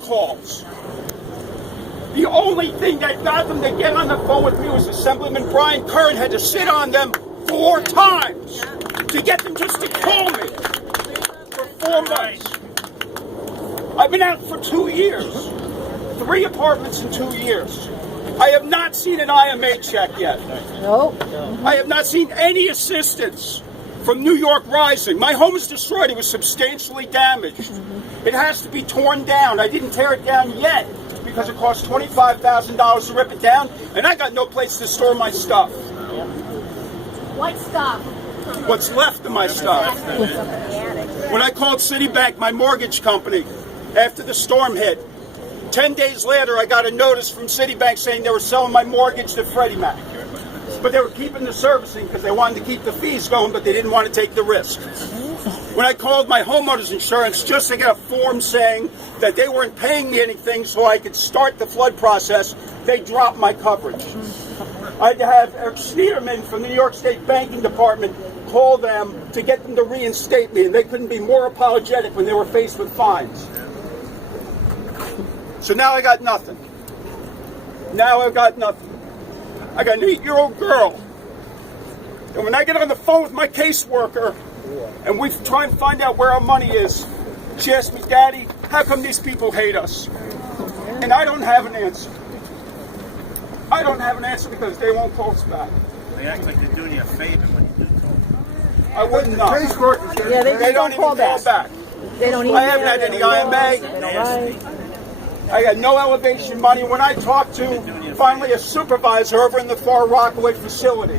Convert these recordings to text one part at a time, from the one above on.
calls. The only thing that got them to get on the phone with me was Assemblyman Brian Curran had to sit on them 4 times to get them just to call me for 4 months. I've been out for 2 years. 3 apartments in 2 years. I have not seen an IMA check yet. Nope. I have not seen any assistance from New York Rising. My home is destroyed. It was substantially damaged. It has to be torn down. I didn't tear it down yet because it cost $25,000 to rip it down, and I got no place to store my stuff. What stuff? What's left of my stuff. When I called Citibank, my mortgage company, after the storm hit, 10 days later, I got a notice from Citibank saying they were selling my mortgage to Freddie Mac. But they were keeping the servicing because they wanted to keep the fees going, but they didn't want to take the risk. When I called my homeowner's insurance just to get a form saying that they weren't paying me anything so I could start the flood process, they dropped my coverage. I had to have Eric Sneederman from the New York State Banking Department call them to get them to reinstate me, and they couldn't be more apologetic when they were faced with fines. So now I got nothing. Now I've got nothing. I got an 8-year-old girl. And when I get on the phone with my caseworker and we try and find out where our money is, she asks me, Daddy, how come these people hate us? And I don't have an answer. I don't have an answer because they won't call us back. They act like they're doing you a favor when you do call. I wouldn't know. Yeah, They don't even call back. They don't even. I haven't had any IMA. They don't write. I got no elevation money. When I talked to finally a supervisor over in the Far Rockaway facility,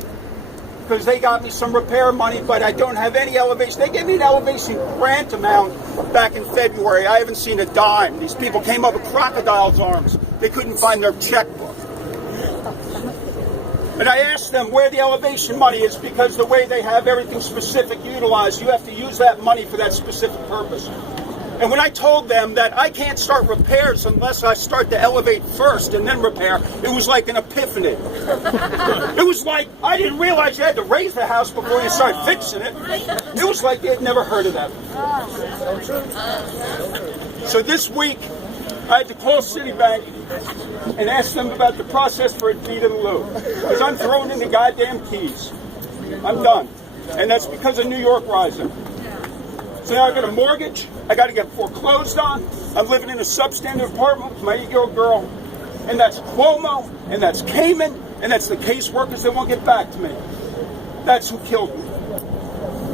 because they got me some repair money, but I don't have any elevation. They gave me an elevation grant amount back in February. I haven't seen a dime. These people came up with crocodile's arms. They couldn't find their checkbook. And I asked them where the elevation money is because the way they have everything specific utilized, you have to use that money for that specific purpose. And when I told them that I can't start repairs unless I start to elevate first and then repair, it was like an epiphany. It was like I didn't realize you had to raise the house before you start fixing it. It was like they'd never heard of that. So this week, I had to call Citibank and ask them about the process for a deed in lieu. Because I'm throwing in the goddamn keys. I'm done. And that's because of New York Rising. So now I got a mortgage, I got to get foreclosed on, I'm living in a substandard apartment with my 8-year-old girl, and that's Cuomo, and that's Cayman, and that's the caseworkers that won't get back to me. That's who killed me.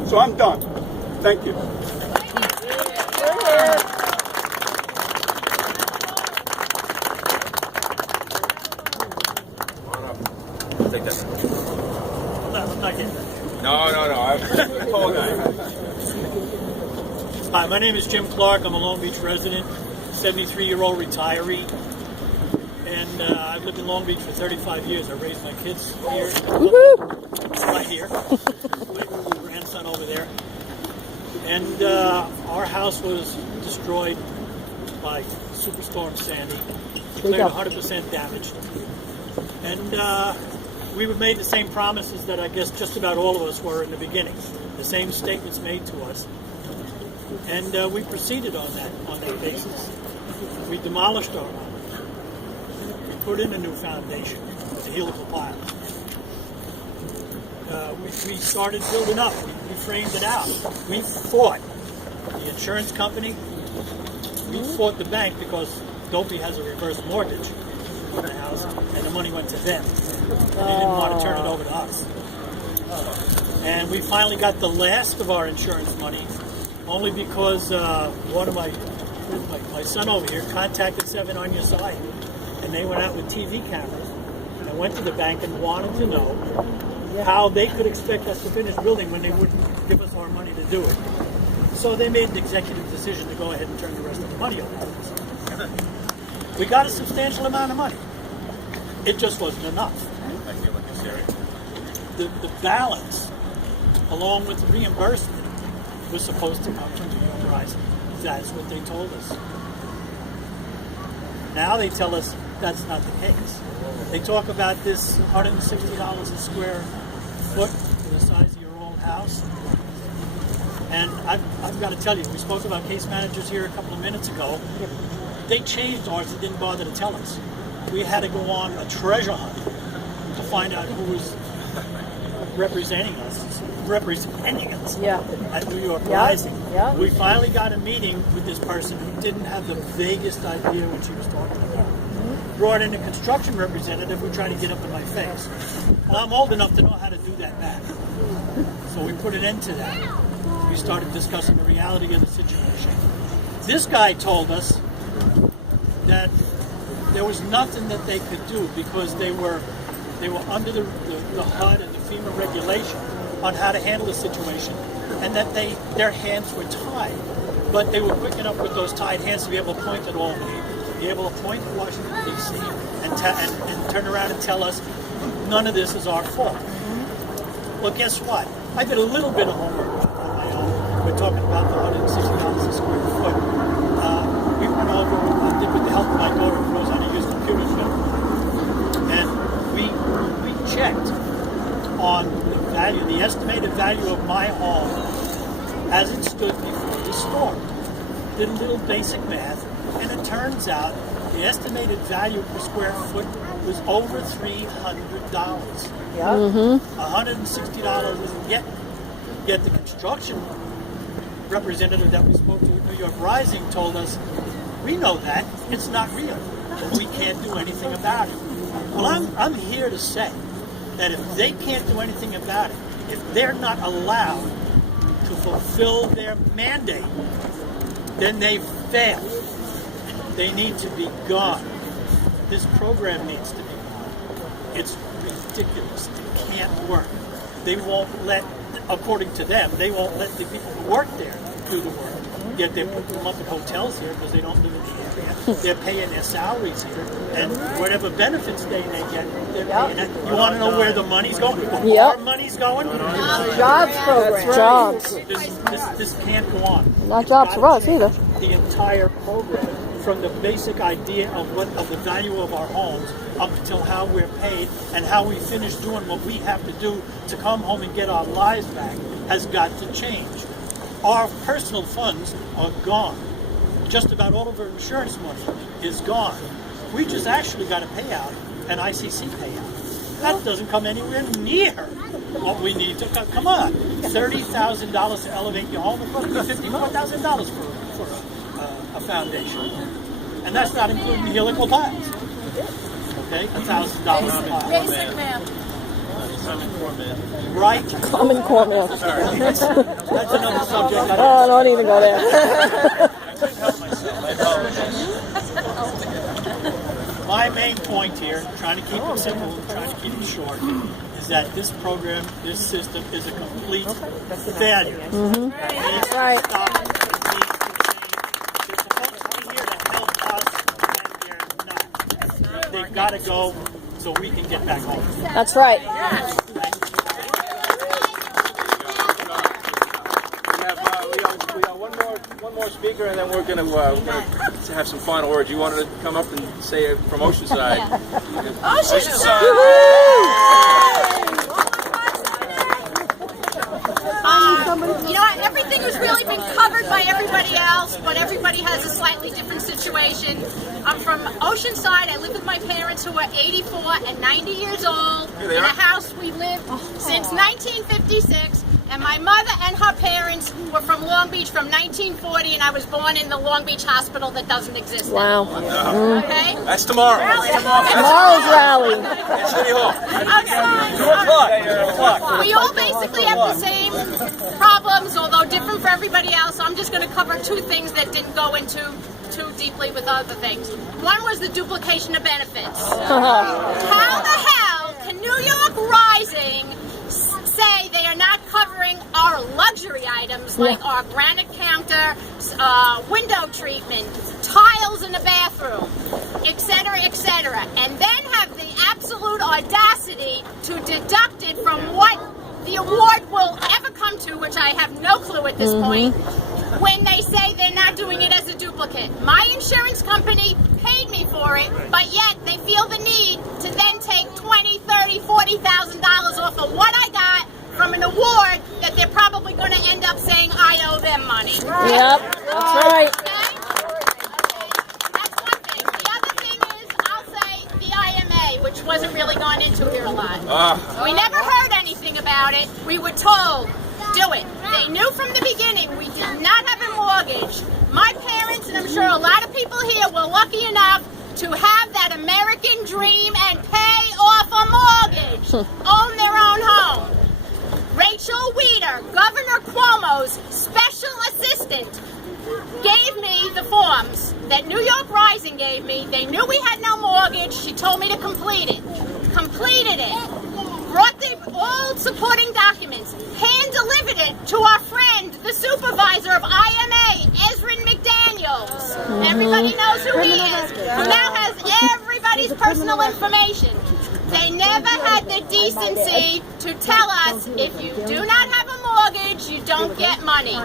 So I'm done. Thank you. Take that. No. I'm a tall guy. Hi, my name is Jim Clark. I'm a Long Beach resident, 73-year-old retiree. And I've lived in Long Beach for 35 years. I raised my kids here, right here. My grandson over there. And our house was destroyed by Superstorm Sandy. Declared 100% damaged. And we made the same promises that I guess just about all of us were in the beginning. The same statements made to us. And we proceeded on that basis. We demolished our home. We put in a new foundation with a helical pile. We started building up. We framed it out. We fought the insurance company. We fought the bank because Dopey has a reverse mortgage on the house, and the money went to them. They didn't want to turn it over to us. And we finally got the last of our insurance money, only because one of my son over here contacted 7 on Your Side, and they went out with TV cameras and went to the bank and wanted to know how they could expect us to finish building when they wouldn't give us our money to do it. So they made an executive decision to go ahead and turn the rest of the money over to us. We got a substantial amount of money. It just wasn't enough. The balance, along with the reimbursement, was supposed to come from New York Rising. That's what they told us. Now they tell us that's not the case. They talk about this $160 a square foot for the size of your own house. And I've got to tell you, we spoke about case managers here a couple of minutes ago. they changed ours and didn't bother to tell us. We had to go on a treasure hunt to find out who was representing us Yeah. at New York Yeah, Rising. yeah. We finally got a meeting with this person who didn't have the vaguest idea what she was talking about. Brought in a construction representative who tried to get up in my face. Well, I'm old enough to know how to do that back. So we put an end to that. We started discussing the reality of the situation. This guy told us that there was nothing that they could do because they were under the HUD and the FEMA regulation on how to handle the situation, and that their hands were tied. But they were quick enough with those tied hands to be able to point at Albany, be able to point at Washington, D.C., and turn around and tell us none of this is our fault. Well, guess what? I did a little bit of homework on my own. We're talking about the $160 a square foot. We went over, I did with the help of my daughter who knows how to use computers better. And we checked on the value, the estimated value of my home as it stood before the storm. Did a little basic math, and it turns out the estimated value per square foot was over $300. Yeah. $160 isn't getting. Yet the construction representative that we spoke to at New York Rising told us, we know that, it's not real, but we can't do anything about it. Well, I'm here to say that if they can't do anything about it, if they're not allowed to fulfill their mandate, then they fail. They need to be gone. This program needs to be gone. It's ridiculous. It can't work. They won't let, according to them, they won't let the people who work there do the work. Yet they put them up in hotels here because they don't live in the area. They're paying their salaries here, and whatever benefits they get, they're paying it. You want to know where the money's going? Where Yep. our money's going? Jobs program. Jobs. This can't go on. Not It's jobs gotta for us change either. The entire program, from the basic idea of the value of our homes up until how we're paid and how we finish doing what we have to do to come home and get our lives back, has got to change. Our personal funds are gone. Just about all of our insurance money is gone. We just actually got a payout, an ICC payout. That doesn't come anywhere near what we need to come on. $30,000 to elevate your home, it costs me $54,000 for a foundation. And that's not including helical piles. Okay, $1,000 a pile. Basic math. Right? Common core meal. That's another subject. Oh, don't even go there. My main point here, trying to keep it simple and trying to keep it short, is that this program, this system is a complete failure. That's right. Stop. It needs to change. They're supposed to be here to help us, and they're not. They've got to go so we can get back home. That's right. We got one more speaker, and then we're gonna have some final words. You wanted to come up and say it from Oceanside. You know what? Everything has really been covered by everybody else, but everybody has a slightly different situation. I'm from Oceanside. I live with my parents who are 84 and 90 years old in a house we lived since 1956. And my mother and her parents were from Long Beach from 1940, and I was born in the Long Beach hospital that doesn't exist Wow. anymore. Okay? That's tomorrow. Tomorrow's rally. At City Hall. Outside. 2 o'clock. We all basically have the same problems, although different for everybody else. I'm just going to cover two things that didn't go into too deeply with other things. One was the duplication of benefits. How the hell can New York Rising say they are not covering our luxury items like our granite counter, window treatment, tiles in the bathroom, etc., etc., and then have the absolute audacity to deduct it from what the award will ever come to, which I have no clue at this point, when they say they're not doing it as a duplicate. My insurance company paid me for it, but yet they feel the need to then take $20,000, $30,000, $40,000 off of what I got from an award that they're probably going to end up saying I owe them money. Yep, that's right. Okay? That's wasn't really gone into here a lot. We never heard anything about it. We were told, do it. They knew from the beginning we did not have a mortgage. My parents, and I'm sure a lot of people here, were lucky enough to have that American dream and pay off a mortgage, own their own home. Rachel Weeder, Governor Cuomo's special assistant, gave me the forms that New York Rising gave me. They knew we had no mortgage. She told me to complete it. Completed it. Brought the all supporting documents. Hand-delivered it to our friend, the supervisor of IMA, Ezrin McDaniels. Everybody knows who he is. Who now has everybody's personal information. They never had the decency to tell us, if you do not have a mortgage, you don't get money.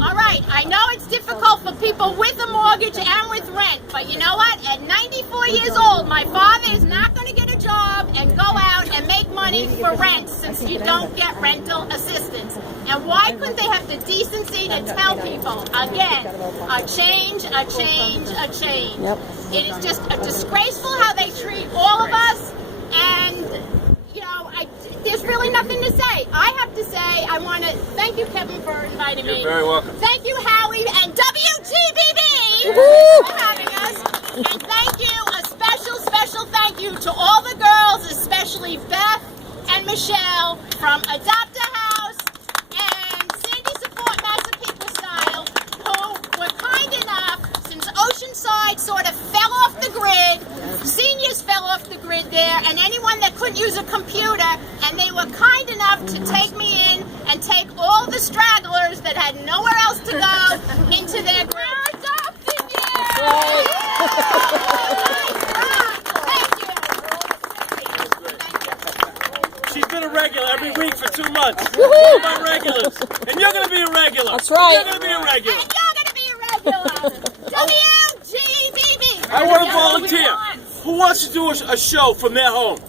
All right, I know it's difficult for people with a mortgage and with rent, but you know what? At 94 years old, my father is not going to get a job and go out and make money for rent since you don't get rental assistance. And why couldn't they have the decency to tell people, again, a change, a change, a change? Yep. It is just disgraceful how they treat all of us, and there's really nothing to say. I have to say, I want to thank you, Kevin, for inviting me. You're very welcome. Thank you, Howie, and WGBB for having us. And thank you, a special thank you to all the girls, especially Beth and Michelle from Adopt a House and Sandy Support Massapequa Style, who were kind enough, since Oceanside sort of fell off the grid, seniors fell off the grid there, and anyone that couldn't use a computer, and they were kind enough to take me in and take all the stragglers that had nowhere else to go into their grid. We're adopting you! She's been a regular every week for 2 months. One of my regulars. And you're going to be a regular. That's right. You're going to be a regular. And you're going to be a regular! WGBB! I want to volunteer. Who wants to do a show from their home?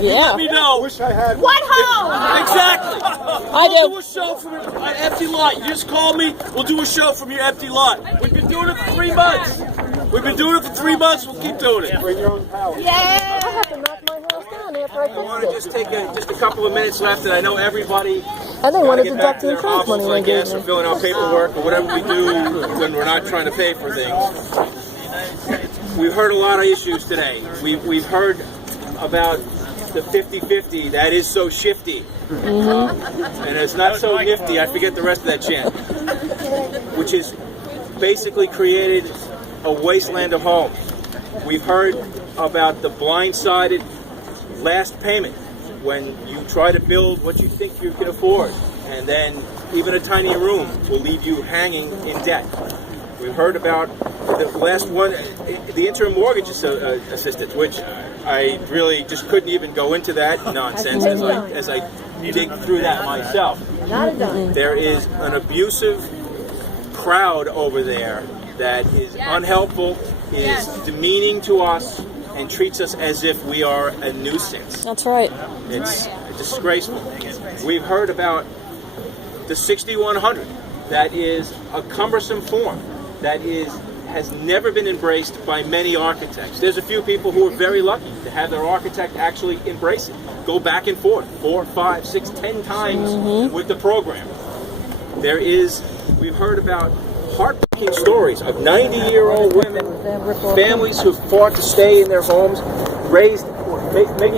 Yeah. Let me know. Wish I had. What home? Exactly. I We'll do. do a show from an empty lot. You just call me. We'll do a show from your empty lot. We've been doing it for 3 months. We've been doing it for 3 months. We'll keep doing it. Bring your own power. Yeah! I have to knock my house down after I I want to fixed it. just take just a couple of minutes left, and I know everybody I didn't want gotta to get deduct back to the their insurance money office, they I gave guess, or me. filling out paperwork or whatever we do when we're not trying to pay for things. We've heard a lot of issues today. We've heard about the 50-50, that is so shifty. And it's not so nifty, I forget the rest of that chant. Which has basically created a wasteland of homes. We've heard about the blindsided last payment, when you try to build what you think you can afford, and then even a tiny room will leave you hanging in debt. We've heard about the last one, the interim mortgage assistance, which I really just couldn't even go into that nonsense as I dig through that myself. There is an abusive crowd over there that is unhelpful, is demeaning to us, and treats us as if we are a nuisance. That's right. It's disgraceful. We've heard about the 6100. That is a cumbersome form that has never been embraced by many architects. There's a few people who are very lucky to have their architect actually embrace it. Go back and forth 4, 5, 6, 10 times with the program. We've heard about heartbreaking stories of 90-year-old women, families who fought to stay in their homes, making